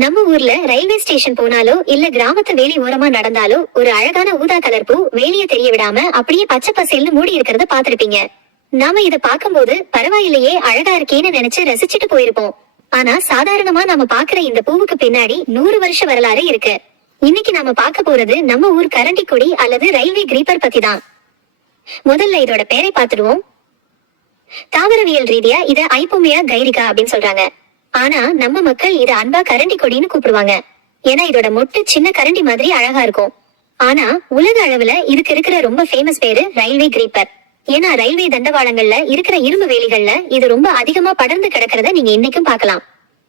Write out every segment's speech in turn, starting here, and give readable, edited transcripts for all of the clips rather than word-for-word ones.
நம்ம ஊர்ல railway station போனாலோ இல்ல கிராமத்து வேலி ஓரமா நடந்தாலோ ஒரு அழகான ஊதா கலர் பூ வேலிய தெரிய விடாம அப்படியே பச்சை பசேல்னு மூடி இருக்கிறத பாத்திருப்பீங்க. நாம இத பாக்கும்போது பரவாயில்லையே அழகா இருக்கேன்னு நினைச்சு ரசிச்சுட்டு போயிருப்போம். ஆனா சாதாரணமா நாம பாக்குற இந்த பூவுக்கு பின்னாடி 100 வருஷ வரலாறு இருக்கு. இன்னைக்கு நாம பார்க்க போறது நம்ம ஊர் கரண்டி கொடி அல்லது ரயில்வே கிரீப்பர் பத்தி தான். முதல்ல இதோட பேரை பார்த்துடுவோம். தாவரவியல் ரீதியா இத ஐப்போமியா கைரிகா அப்படின்னு சொல்றாங்க. ஆனா நம்ம மக்கள் இத அன்பா கரண்டி கொடின்னு கூப்பிடுவாங்க. ஏன்னா இதோட மொட்டு சின்ன கரண்டி மாதிரி அழகா இருக்கும். ஆனா உலக அளவுல இதுக்கு இருக்கிற ரொம்ப ஃபேமஸ் பேரு ரயில்வே கிரீப்பர். ஏன்னா ரயில்வே தண்டவாளங்கள்ல இருக்கிற இரும்பு வேலிகள்ல இது ரொம்ப அதிகமா படர்ந்து கிடக்கிறத நீங்க இன்னைக்கும் பார்க்கலாம்.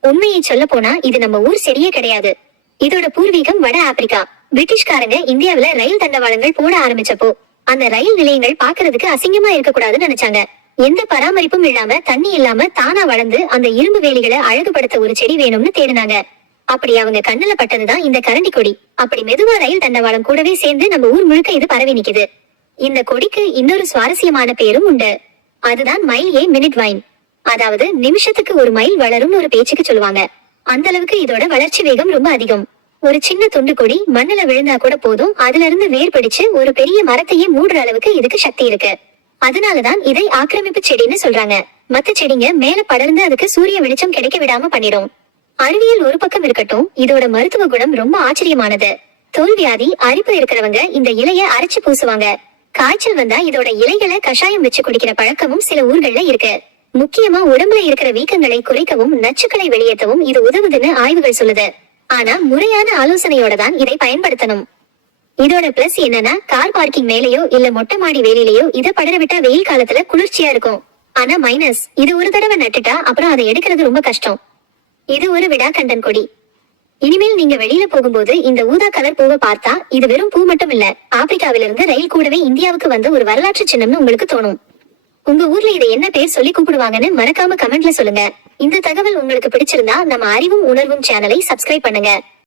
உண்மையை சொல்ல போனா இது நம்ம ஊர் செடியே கிடையாது. இதோட பூர்வீகம் வட ஆப்பிரிக்கா. பிரிட்டிஷ்காரங்க இந்தியாவில ரயில் தண்டவாளங்கள் போட ஆரம்பிச்சப்போ அந்த ரயில் நிலையங்கள் பாக்குறதுக்கு அசிங்கமா இருக்கக்கூடாதுன்னு நினைச்சாங்க. எந்த பராமரிப்பும் இல்லாம தண்ணி இல்லாம தானா வளர்ந்து அந்த இரும்பு வேலிகளை அழகுபடுத்த ஒரு செடி வேணும்னு தேடினாங்க. அப்படி அவங்க கண்ணுல பட்டதுதான் இந்த கரண்டி கொடி. அப்படி மெதுவா ரயில் தண்டவாளம் கூடவே சேர்ந்து நம்ம ஊர் முழுக்க இது பரவி நிக்குது. இந்த கொடிக்கு இன்னொரு சுவாரஸ்யமான பேரும் உண்டு. அதுதான் மைல் ஏ மினிட் வைன். அதாவது நிமிஷத்துக்கு ஒரு மைல் வளரும்னு ஒரு பேச்சுக்கு சொல்லுவாங்க. அந்த அளவுக்கு இதோட வளர்ச்சி வேகம் ரொம்ப அதிகம். ஒரு சின்ன துண்டு கொடி மண்ணுல விழுந்தா கூட போதும், அதுல இருந்து வேர் பிடிச்சு ஒரு பெரிய மரத்தையே மூடுற அளவுக்கு இதுக்கு சக்தி இருக்கு. அதனாலதான் இதை ஆக்கிரமிப்பு செடின்னு சொல்றாங்க. மத்த செடிங்க மேல படர்ந்து அதுக்கு சூரிய வெளிச்சம் கிடைக்க விடாம பண்ணிடும். அறிவியல் ஒரு பக்கம் இருக்கட்டும், இதோட மருத்துவ குணம் ரொம்ப ஆச்சரியமானது. தோல் வியாதி அரிப்பு இருக்கிறவங்க இந்த இலைய அரைச்சு பூசுவாங்க. காய்ச்சல் வந்தா இதோட இலைகளை கஷாயம் வச்சு குடிக்கிற பழக்கமும் சில ஊர்கள்ல இருக்கு. முக்கியமா உடம்புல இருக்கிற வீக்கங்களை குறைக்கவும் நச்சுக்களை வெளியேற்றவும் இது உதவுதுன்னு ஆய்வுகள் சொல்லுது. ஆனா முறையான ஆலோசனையோட தான் இதை பயன்படுத்தணும். இதோட பிளஸ் என்னன்னா கார் பார்க்கிங் மேலேயோ இல்ல மொட்டை மாடி வேலையிலயோ இதை படர விட்டா வெயில் காலத்துல குளிர்ச்சியா இருக்கும். ஆனா மைனஸ், இது ஒரு தடவை நட்டுட்டா அப்புறம் அதை எடுக்கிறது ரொம்ப கஷ்டம். இது ஒரு விடா கண்டன் கொடி. இனிமேல் நீங்க வெளியில போகும்போது இந்த ஊதா கலர் பூவை பார்த்தா இது வெறும் பூ மட்டும் இல்ல, ஆப்பிரிக்காவிலிருந்து ரயில் கூடவே இந்தியாவுக்கு வந்த ஒரு வரலாற்று சின்னம்னு உங்களுக்கு தோணும். உங்க ஊர்ல இதை என்ன பேர் சொல்லி கூப்பிடுவாங்கன்னு மறக்காம கமெண்ட்ல சொல்லுங்க. இந்த தகவல் உங்களுக்கு பிடிச்சிருந்தா நம்ம அறிவும் உணர்வும் சேனலை சப்ஸ்கிரைப் பண்ணுங்க.